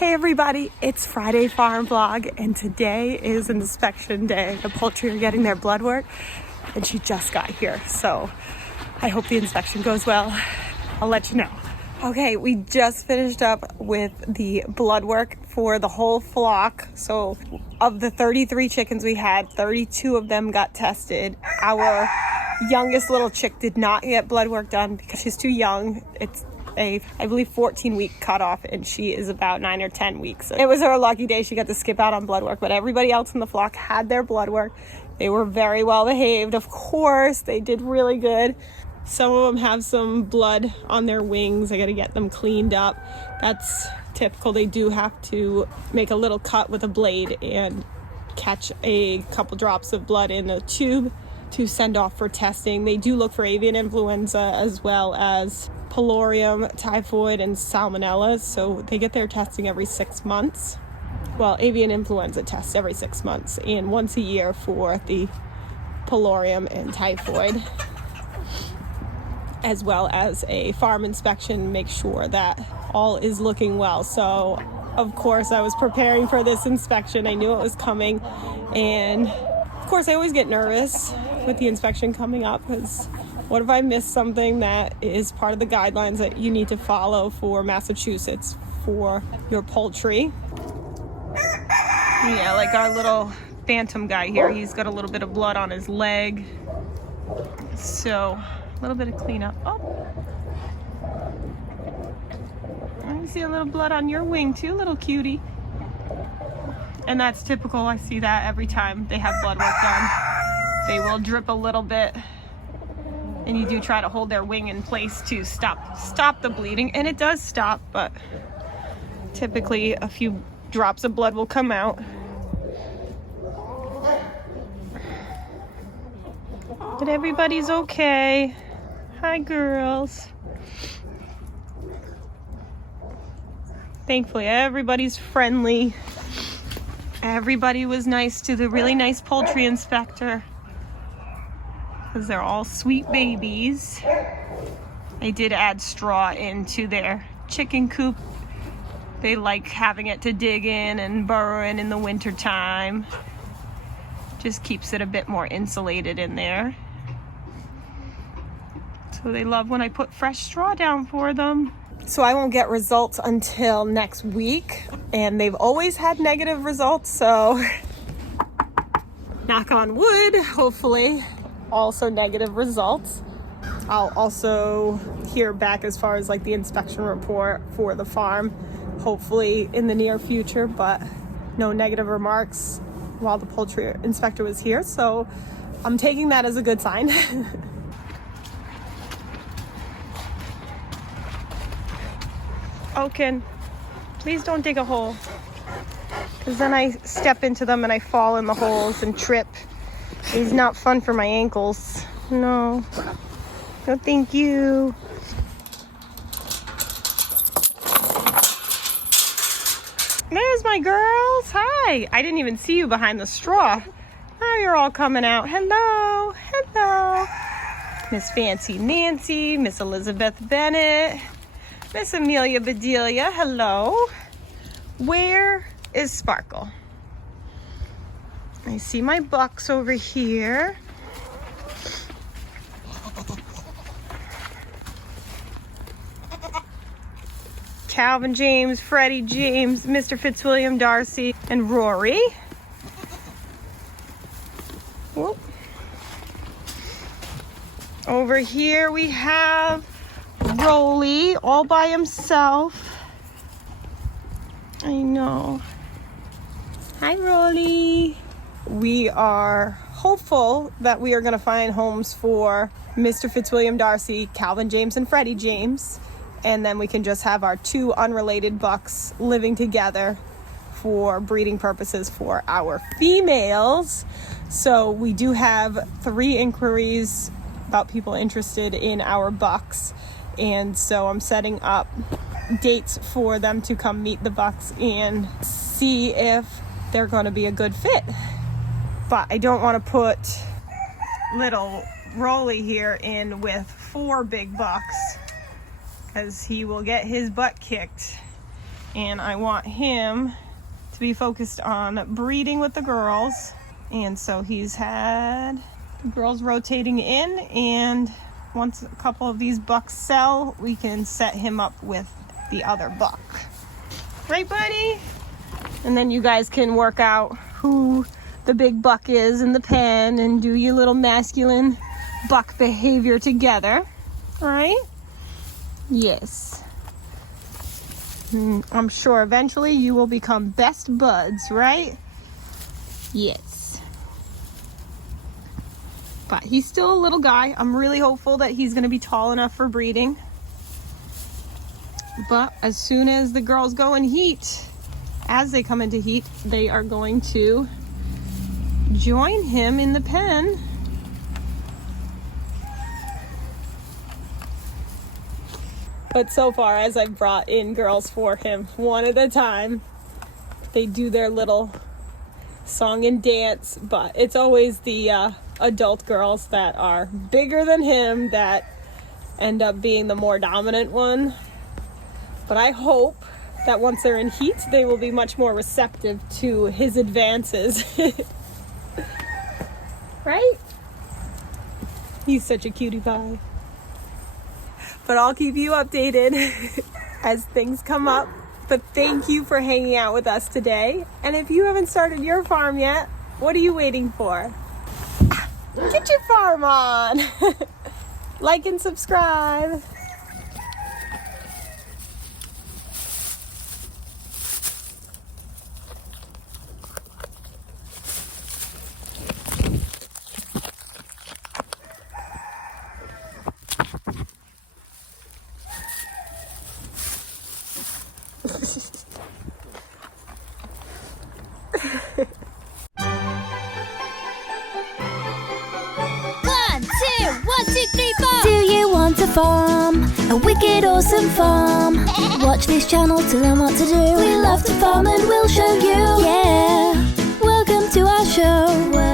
Hey everybody, it's Friday Farm Vlog and today is inspection day. The poultry are getting their blood work and she just got here. So I hope the inspection goes well. I'll let you know. Okay, we just finished up with the blood work for the whole flock. So of the 33 chickens we had, 32 of them got tested. Our youngest little chick did not get blood work done because she's too young. It's I believe 14-week cutoff and she is about 9 or 10 weeks. It was her lucky day. She got to skip out on blood work, but everybody else in the flock had their blood work. They were very well behaved. Of course, they did really good. Some of them have some blood on their wings. I got to get them cleaned up. That's typical. They do have to make a little cut with a blade and catch a couple drops of blood in a tube to send off for testing. They do look for avian influenza as well as Pullorium, Typhoid, and Salmonella. So they get their testing every 6 months. Well, avian influenza tests every 6 months and once a year for the Pullorium and Typhoid, as well as a farm inspection, make sure that all is looking well. So of course I was preparing for this inspection. I knew it was coming, and of course I always get nervous with the inspection coming up because what if I miss something that is part of the guidelines that you need to follow for Massachusetts for your poultry? Yeah, like our little phantom guy here, he's got a little bit of blood on his leg. So a little bit of cleanup. Oh, I see a little blood on your wing too, little cutie. And that's typical. I see that every time they have blood work done. They will drip a little bit, and you do try to hold their wing in place to stop the bleeding, and it does stop, but typically a few drops of blood will come out. But everybody's okay. Hi, girls. Thankfully, everybody's friendly. Everybody was nice to the really nice poultry inspector because they're all sweet babies. I did add straw into their chicken coop. They like having it to dig in and burrow in the winter time. Just keeps it a bit more insulated in there. So they love when I put fresh straw down for them. So I won't get results until next week, and they've always had negative results, so knock on wood, hopefully also negative results. I'll also hear back as far as like the inspection report for the farm, hopefully in the near future, but no negative remarks while the poultry inspector was here, so I'm taking that as a good sign. Oaken, please don't dig a hole, because then I step into them and I fall in the holes and trip. It's not fun for my ankles. No. No, thank you. There's my girls. Hi. I didn't even see you behind the straw. Now you're all coming out. Hello. Hello. Miss Fancy Nancy, Miss Elizabeth Bennett, Miss Amelia Bedelia, hello. Where is Sparkle? I see my bucks over here. Calvin James, Freddie James, Mr. Fitzwilliam Darcy, and Rory. Whoop. Over here we have Rolly all by himself. I know. Hi, Rolly. We are hopeful that we are going to find homes for Mr. Fitzwilliam Darcy, Calvin James, and Freddie James. And then we can just have our 2 unrelated bucks living together for breeding purposes for our females. So we do have 3 inquiries about people interested in our bucks. And so I'm setting up dates for them to come meet the bucks and see if they're going to be a good fit. But I don't want to put little Rolly here in with 4 big bucks, because he will get his butt kicked and I want him to be focused on breeding with the girls. And so he's had the girls rotating in, and once a couple of these bucks sell, we can set him up with the other buck. Right, buddy? And then you guys can work out who the big buck is in the pen and do your little masculine buck behavior together. All right? Yes. I'm sure eventually you will become best buds, right? Yes. But he's still a little guy. I'm really hopeful that he's going to be tall enough for breeding. But as soon as the girls go in heat, as they come into heat, they are going to join him in the pen. But so far, as I've brought in girls for him, one at a time, they do their little song and dance, but it's always the adult girls that are bigger than him that end up being the more dominant one. But I hope that once they're in heat, they will be much more receptive to his advances. Right? He's such a cutie pie. But I'll keep you updated as things come up. But thank you for hanging out with us today. And if you haven't started your farm yet, what are you waiting for? Get your farm on! Like and subscribe. One, two, three, four. Do you want to farm? A wicked awesome farm. Watch this channel to learn what to do. We love to farm and we'll show you. Yeah, welcome to our show.